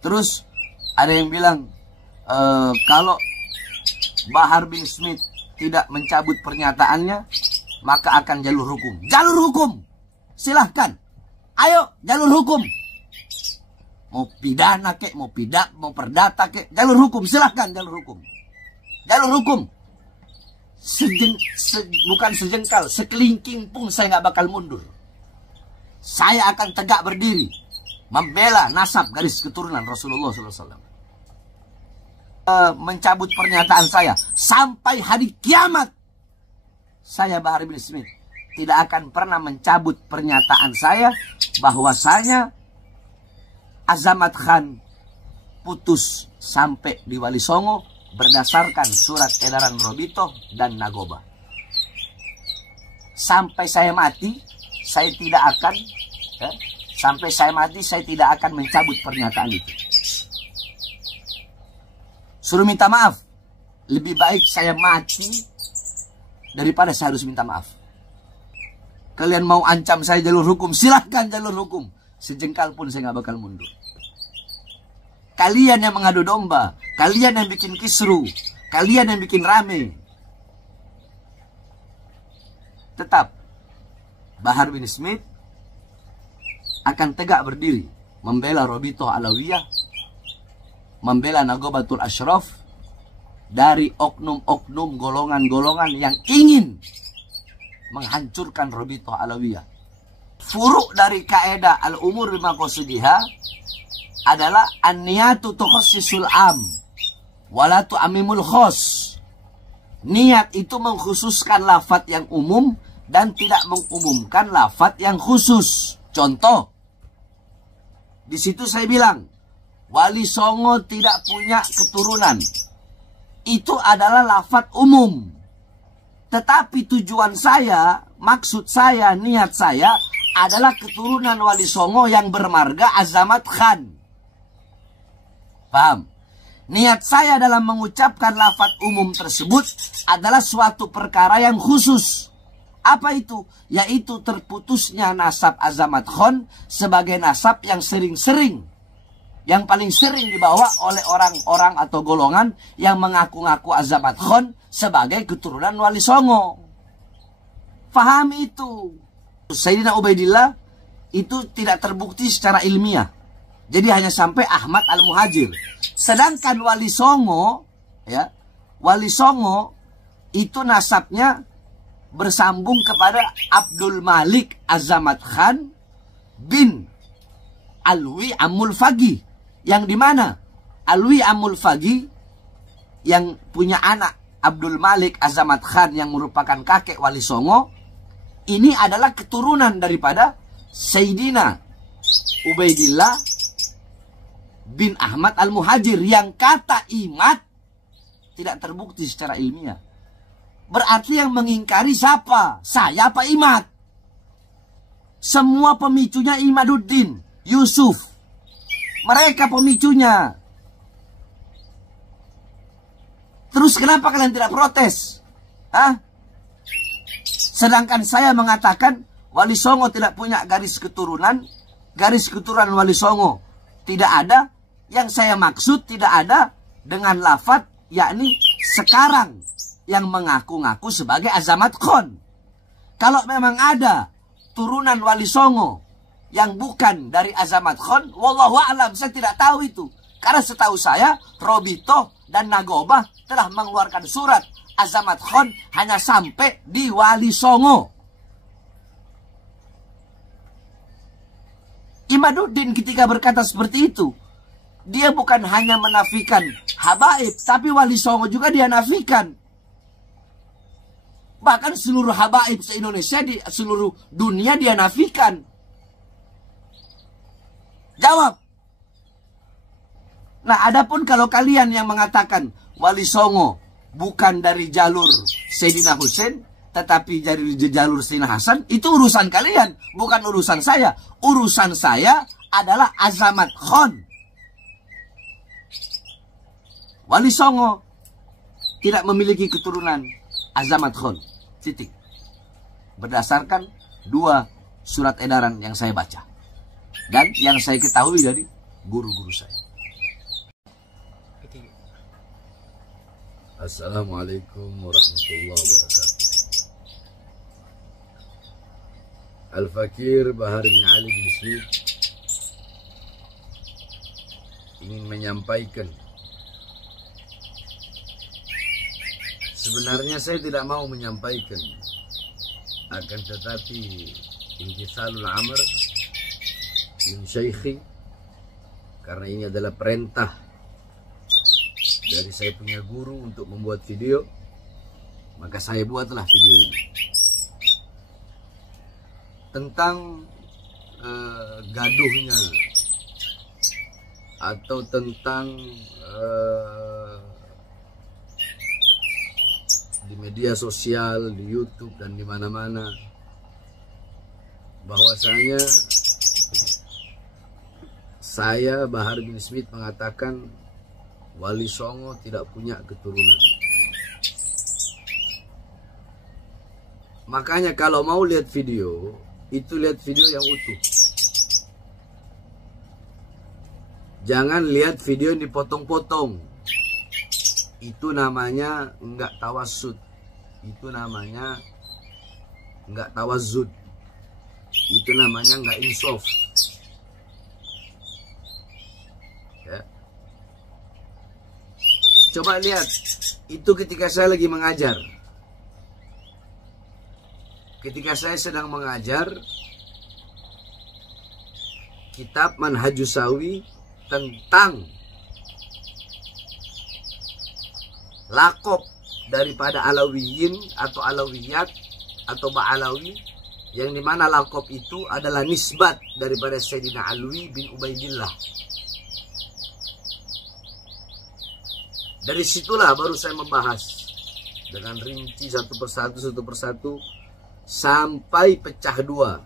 Terus ada yang bilang kalau Bahar bin Smith tidak mencabut pernyataannya, maka akan jalur hukum. Jalur hukum, silahkan. Ayo, jalur hukum. Mau pidana kek, mau perdata kek, jalur hukum, silahkan jalur hukum. Jalur hukum. Bukan sejengkal, sekelingking pun saya nggak bakal mundur. Saya akan tegak berdiri, membela nasab garis keturunan Rasulullah SAW. Mencabut pernyataan saya sampai hari kiamat. Saya Bahar bin Smith tidak akan pernah mencabut pernyataan saya bahwasanya Azamat Khan putus sampai di Wali Songo berdasarkan surat edaran Robito dan Nagoba. Sampai saya mati, saya tidak akan mencabut pernyataan itu. Suruh minta maaf. Lebih baik saya mati daripada saya harus minta maaf. Kalian mau ancam saya jalur hukum, silahkan jalur hukum. Sejengkal pun saya nggak bakal mundur. Kalian yang mengadu domba, kalian yang bikin kisru, kalian yang bikin rame. Tetap Bahar bin Smith akan tegak berdiri membela Robito Alawiyah, membela Nagobatul Ashraf dari oknum-oknum golongan-golongan yang ingin menghancurkan Robito Alawiyah. Furuk dari kaedah al-umur bimaqasidiha adalah an-niyatu tukhassisul am wala tu'amimul khos. Niat itu mengkhususkan lafaz yang umum dan tidak mengumumkan lafaz yang khusus. Contoh, di situ saya bilang Wali Songo tidak punya keturunan. Itu adalah lafaz umum. Tetapi tujuan saya, maksud saya, niat saya adalah keturunan Wali Songo yang bermarga Azamat Khan. Paham? Niat saya dalam mengucapkan lafaz umum tersebut adalah suatu perkara yang khusus. Apa itu? Yaitu terputusnya nasab Azamat Khan sebagai nasab yang sering-sering, yang paling sering dibawa oleh orang-orang atau golongan yang mengaku-ngaku Azamat Khan sebagai keturunan Wali Songo. Fahami itu. Sayyidina Ubaidillah itu tidak terbukti secara ilmiah. Jadi hanya sampai Ahmad Al-Muhajir. Sedangkan Wali Songo, ya, Wali Songo itu nasabnya bersambung kepada Abdul Malik Azamat Khan bin Alwi Amul Fagi, yang dimana Alwi Amul Fagi yang punya anak Abdul Malik Azamat Khan yang merupakan kakek Wali Songo, ini adalah keturunan daripada Sayyidina Ubaidillah bin Ahmad Al-Muhajir, yang kata imat tidak terbukti secara ilmiah. Berarti yang mengingkari siapa? Saya apa Imat? Semua pemicunya Imaduddin, Yusuf. Mereka pemicunya. Terus kenapa kalian tidak protes? Hah? Sedangkan saya mengatakan Wali Songo tidak punya garis keturunan Wali Songo tidak ada. Yang saya maksud tidak ada dengan lafaz yakni sekarang yang mengaku-ngaku sebagai Azamat Khan. Kalau memang ada turunan Wali Songo yang bukan dari Azamat Khan, wallahu a'lam, saya tidak tahu itu. Karena setahu saya Robito dan Nagoba telah mengeluarkan surat Azamat Khan hanya sampai di Wali Songo. Imaduddin ketika berkata seperti itu, dia bukan hanya menafikan habaib, tapi Wali Songo juga dia nafikan. Bahkan seluruh habaib se-Indonesia, di seluruh dunia dia nafikan. Jawab. Nah, adapun kalau kalian yang mengatakan Wali Songo bukan dari jalur Sayyidina Husain, tetapi dari jalur Sayyidina Hasan, itu urusan kalian, bukan urusan saya. Urusan saya adalah Azamat Khan. Wali Songo tidak memiliki keturunan Azamat Khan. Titik. Berdasarkan 2 surat edaran yang saya baca dan yang saya ketahui dari guru-guru saya. Assalamualaikum warahmatullahi wabarakatuh. Al-Fakir Bahar bin Ali bin Smith ingin menyampaikan, sebenarnya saya tidak mau menyampaikan, akan tetapi imtithalul amr min syaikhi, karena ini adalah perintah dari saya punya guru untuk membuat video, maka saya buatlah video ini tentang gaduhnya atau tentang di media sosial, di YouTube dan di mana-mana, bahwasanya saya Bahar bin Smith mengatakan Wali Songo tidak punya keturunan. Makanya kalau mau lihat video, itu lihat video yang utuh. Jangan lihat video yang dipotong-potong. Itu namanya enggak tawasud. Itu namanya enggak tawazud. Itu namanya enggak insaf. Ya. Coba lihat, itu ketika saya lagi mengajar. Ketika saya sedang mengajar kitab Manhajus Sawi tentang lakop daripada Alawiyin atau Alawiyat atau Ba'alawi, yang dimana lakop itu adalah nisbat daripada Sayyidina Alwi bin Ubaidillah. Dari situlah baru saya membahas dengan rinci satu persatu sampai pecah dua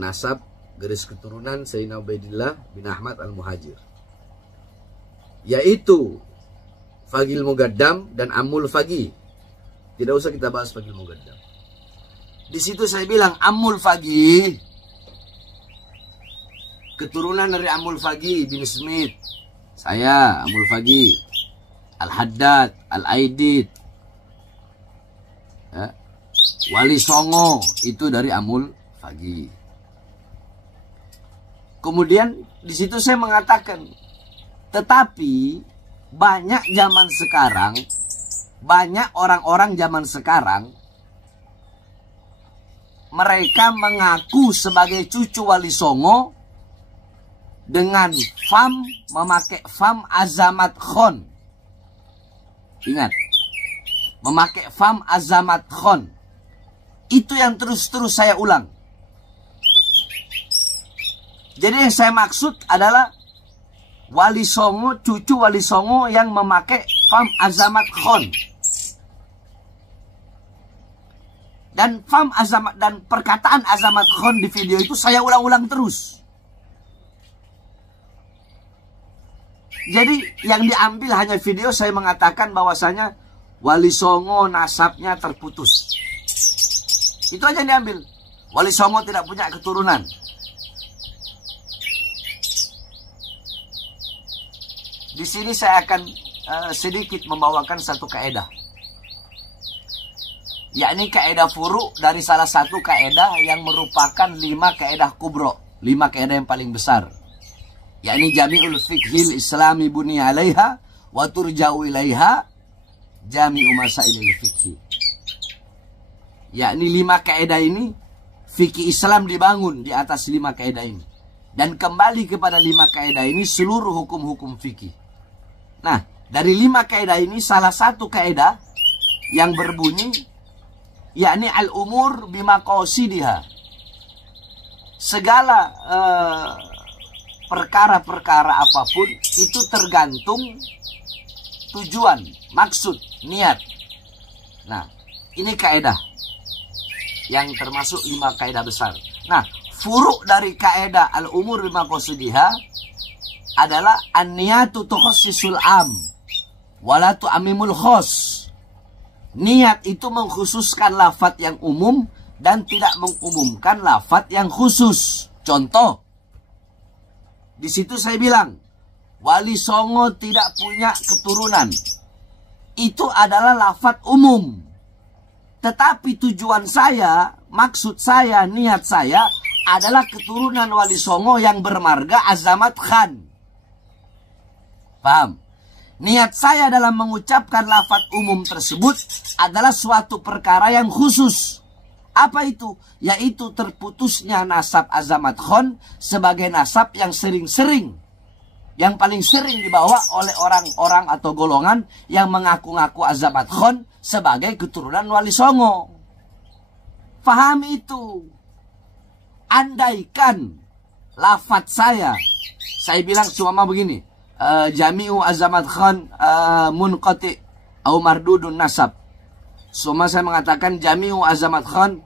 nasab garis keturunan Sayyidina Ubaidillah bin Ahmad Al-Muhajir, yaitu Fagil Mugaddam dan Amul Fagi. Tidak usah kita bahas Fagil Mugaddam. Di situ saya bilang Amul Fagi keturunan dari Amul Fagi bin Smith. Saya Amul Fagi, Al-Haddad, Al-Aidid, ya. Wali Songo itu dari Amul Fagi. Kemudian di situ saya mengatakan, tetapi banyak zaman sekarang, banyak orang-orang zaman sekarang, mereka mengaku sebagai cucu Wali Songo dengan memakai fam Azamat Khon. Ingat, memakai fam Azamat Khon. Itu yang terus-terus saya ulang. Jadi yang saya maksud adalah Wali Songo, cucu Wali Songo yang memakai fam Azamat Khon. Dan fam Azamat dan perkataan Azamat Khon di video itu saya ulang-ulang terus. Jadi yang diambil hanya video saya mengatakan bahwasanya Wali Songo nasabnya terputus. Itu aja yang diambil. Wali Songo tidak punya keturunan. Di sini saya akan sedikit membawakan satu kaedah, yakni kaedah furu dari salah satu kaedah yang merupakan 5 kaedah kubro, 5 kaedah yang paling besar, yakni jami'ul fiqhil islami buni alaiha wa turja'u ilaiha jami'u masailil fiqhi. Yakni 5 kaedah ini, fikih Islam dibangun di atas 5 kaedah ini. Dan kembali kepada 5 kaedah ini seluruh hukum-hukum fikih. Nah, dari 5 kaedah ini salah satu kaedah yang berbunyi, yakni al-umur bimaqasidiha. Segala perkara-perkara apapun itu tergantung tujuan, maksud, niat. Nah, ini kaedah yang termasuk 5 kaedah besar. Nah, furuk dari kaedah al-umur bimaqasidiha adalah an-niyatu tukhassisul am wala tu'ammimul khos. Niat itu mengkhususkan lafaz yang umum dan tidak mengumumkan lafaz yang khusus. Contoh, di situ saya bilang Wali Songo tidak punya keturunan. Itu adalah lafadz umum. Tetapi tujuan saya, maksud saya, niat saya adalah keturunan Wali Songo yang bermarga Azamat Khan. Paham? Niat saya dalam mengucapkan lafadz umum tersebut adalah suatu perkara yang khusus. Apa itu? Yaitu terputusnya nasab Azamat Khan sebagai nasab yang sering-sering, yang paling sering dibawa oleh orang-orang atau golongan yang mengaku-ngaku Azamat Khan sebagai keturunan Wali Songo. Fahami itu. Andaikan lafadz saya bilang cuma begini, Jami'u Azamat Khan munqati atau mardudun nasab. Semua saya mengatakan Jami'u Azamat Khan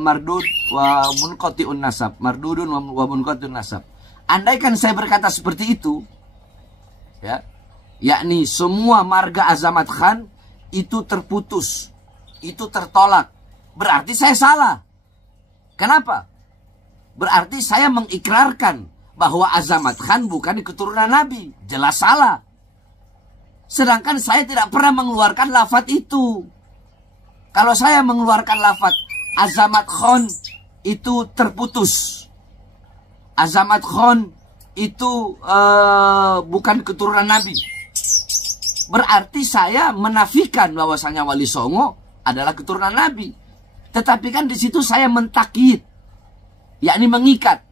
mardud wa munqati'un nasab. Mardudun wa munqati'un nasab. Andaikan saya berkata seperti itu, ya, yakni semua marga Azamat Khan itu terputus, itu tertolak, berarti saya salah. Kenapa? Berarti saya mengikrarkan bahwa Azamat Khan bukan keturunan Nabi. Jelas salah. Sedangkan saya tidak pernah mengeluarkan lafadz itu. Kalau saya mengeluarkan lafadz Azamat Khan itu terputus, Azamat Khan itu bukan keturunan Nabi, berarti saya menafikan bahwasanya Wali Songo adalah keturunan Nabi. Tetapi kan di situ saya mentakyid, yakni mengikat.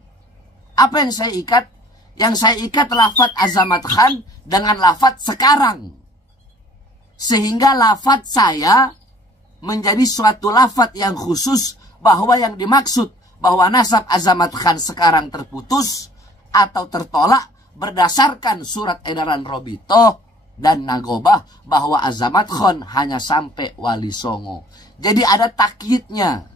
Apa yang saya ikat? Yang saya ikat lafadz Azamat Khan dengan lafadz sekarang. Sehingga lafadz saya menjadi suatu lafadz yang khusus, bahwa yang dimaksud bahwa nasab Azamat Khan sekarang terputus atau tertolak berdasarkan surat edaran Robitoh dan Nagobah bahwa Azamat Khan hanya sampai Wali Songo. Jadi ada takyidnya.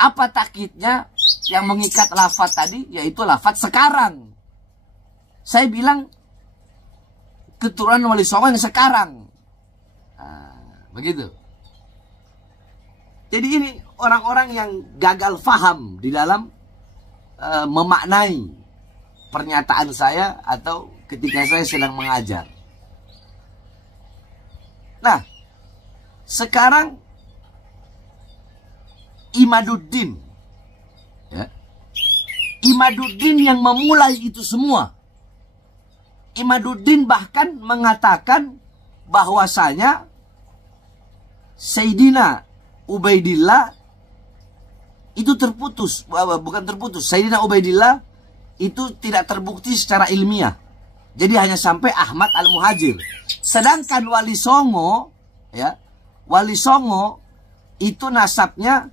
Apa takyidnya? Yang mengikat lafadz tadi yaitu lafadz sekarang. Saya bilang keturunan Wali Songo yang sekarang. Nah, begitu. Jadi ini orang-orang yang gagal faham di dalam memaknai pernyataan saya atau ketika saya sedang mengajar. Nah, sekarang Imaduddin, ya, Imaduddin yang memulai itu semua. Imaduddin bahkan mengatakan bahwasanya Sayyidina Ubaidillah itu terputus, bukan terputus. Sayyidina Ubaidillah itu tidak terbukti secara ilmiah. Jadi hanya sampai Ahmad Al-Muhajir. Sedangkan Wali Songo, ya, Wali Songo itu nasabnya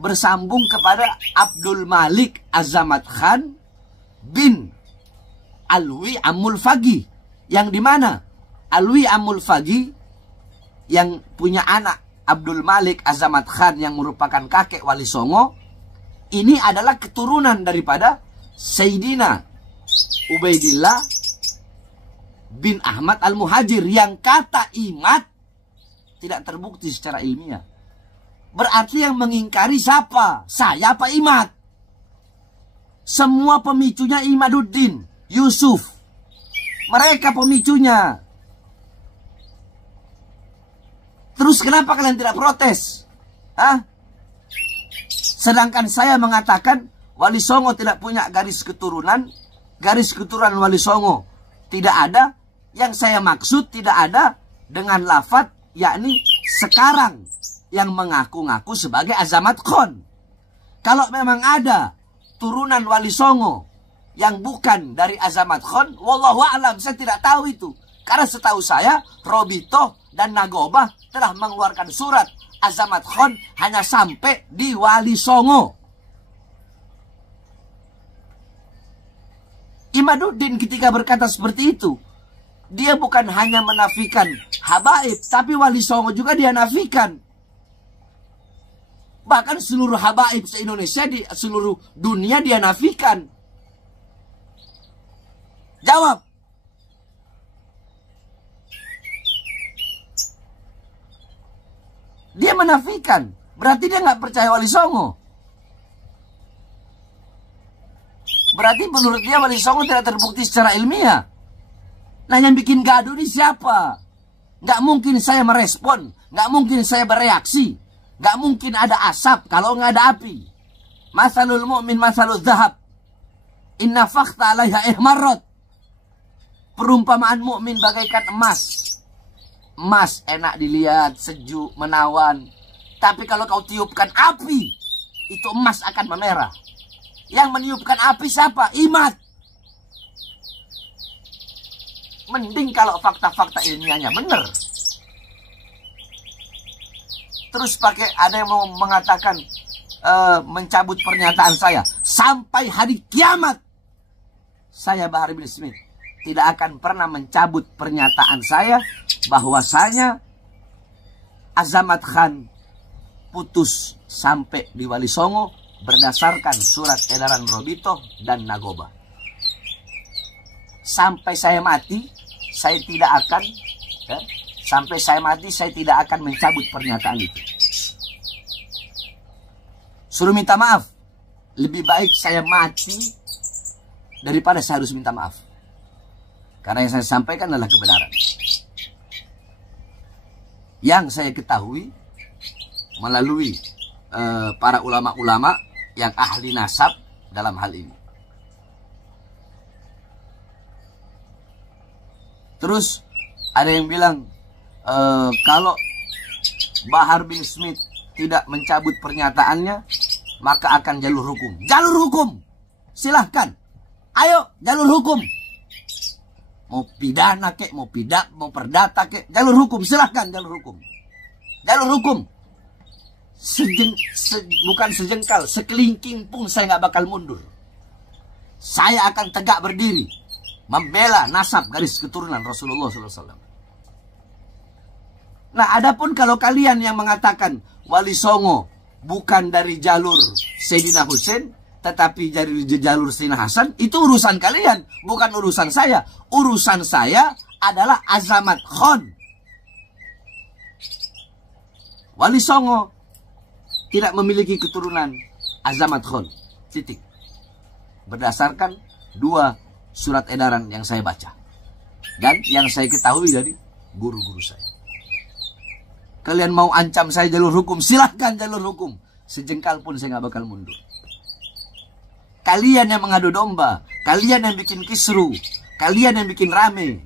bersambung kepada Abdul Malik Azamat Khan bin Alwi Amul Fagi, yang dimana Alwi Amul Fagi yang punya anak Abdul Malik Azamat Khan yang merupakan kakek Wali Songo, ini adalah keturunan daripada Sayyidina Ubaidillah bin Ahmad Al-Muhajir, yang kata Imad tidak terbukti secara ilmiah. Berarti yang mengingkari siapa? Saya apa Imad? Semua pemicunya Imaduddin, Yusuf. Mereka pemicunya. Terus kenapa kalian tidak protes? Hah? Sedangkan saya mengatakan Wali Songo tidak punya garis keturunan. Garis keturunan Wali Songo tidak ada. Yang saya maksud tidak ada dengan lafadz yakni sekarang yang mengaku-ngaku sebagai Azamat Khan. Kalau memang ada turunan Wali Songo yang bukan dari Azamat Khan, wallahu a'lam, saya tidak tahu itu. Karena setahu saya Robitoh dan Nagobah telah mengeluarkan surat Azamat Khan hanya sampai di Wali Songo. Imaduddin ketika berkata seperti itu, dia bukan hanya menafikan habaib, tapi Wali Songo juga dia nafikan. Bahkan seluruh habaib se-Indonesia, di seluruh dunia dia nafikan. Jawab. Dia menafikan. Berarti dia nggak percaya Wali Songo. Berarti menurut dia Wali Songo tidak terbukti secara ilmiah. Nah, yang bikin gaduh ini siapa? Nggak mungkin saya merespon, nggak mungkin saya bereaksi, nggak mungkin ada asap kalau nggak ada api. Masalul mu'min masalul zahab, inna fakhta alaiha ihmarrat. Perumpamaan mukmin bagaikan emas. Emas enak dilihat, sejuk, menawan. Tapi kalau kau tiupkan api, itu emas akan memerah. Yang meniupkan api siapa? Imat. Mending kalau fakta-fakta ilmiahnya benar. Terus ada yang mau mengatakan mencabut pernyataan saya sampai hari kiamat. Saya Bahar bin Smith tidak akan pernah mencabut pernyataan saya bahwasanya Azamat Khan putus sampai di Wali Songo berdasarkan surat edaran Robito dan Nagoba. Sampai saya mati, saya tidak akan saya tidak akan mencabut pernyataan itu. Suruh minta maaf. Lebih baik saya mati daripada saya harus minta maaf. Karena yang saya sampaikan adalah kebenaran. Yang saya ketahui melalui para ulama-ulama yang ahli nasab dalam hal ini. Terus ada yang bilang kalau Bahar bin Smith tidak mencabut pernyataannya, maka akan jalur hukum. Jalur hukum, silahkan. Ayo jalur hukum. Mau pidana kek, mau perdata kek, jalur hukum, silahkan jalur hukum. Jalur hukum. Bukan sejengkal, sekelingking pun saya nggak bakal mundur. Saya akan tegak berdiri, membela nasab garis keturunan Rasulullah SAW. Nah, adapun kalau kalian yang mengatakan Wali Songo bukan dari jalur Sayyidina Husain, tetapi dari jalur Sayyidina Hasan, itu urusan kalian, bukan urusan saya. Urusan saya adalah Azamat Khan. Wali Songo tidak memiliki keturunan Azamat Khan. Titik. Berdasarkan 2 surat edaran yang saya baca. Dan yang saya ketahui dari guru-guru saya. Kalian mau ancam saya jalur hukum, silahkan jalur hukum. Sejengkal pun saya nggak bakal mundur. Kalian yang mengadu domba, kalian yang bikin kisru, kalian yang bikin rame.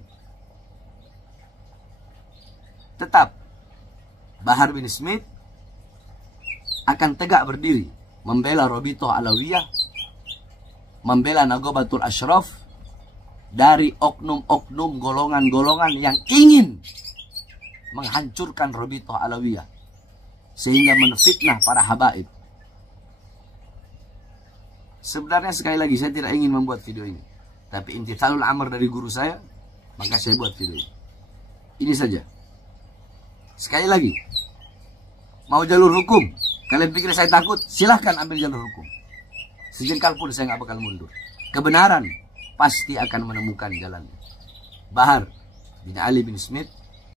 Tetap Bahar bin Smith akan tegak berdiri membela Robitoh Alawiyah, membela Nagobatul Ashraf dari oknum-oknum golongan-golongan yang ingin menghancurkan Robitoh Alawiyah sehingga menfitnah para habaib. Sebenarnya sekali lagi saya tidak ingin membuat video ini, tapi imtithalul amr dari guru saya, maka saya buat video ini. Ini saja. Sekali lagi, mau jalur hukum, kalian pikir saya takut? Silahkan ambil jalur hukum. Sejengkal pun saya nggak bakal mundur. Kebenaran pasti akan menemukan jalannya. Bahar bin Ali bin Smith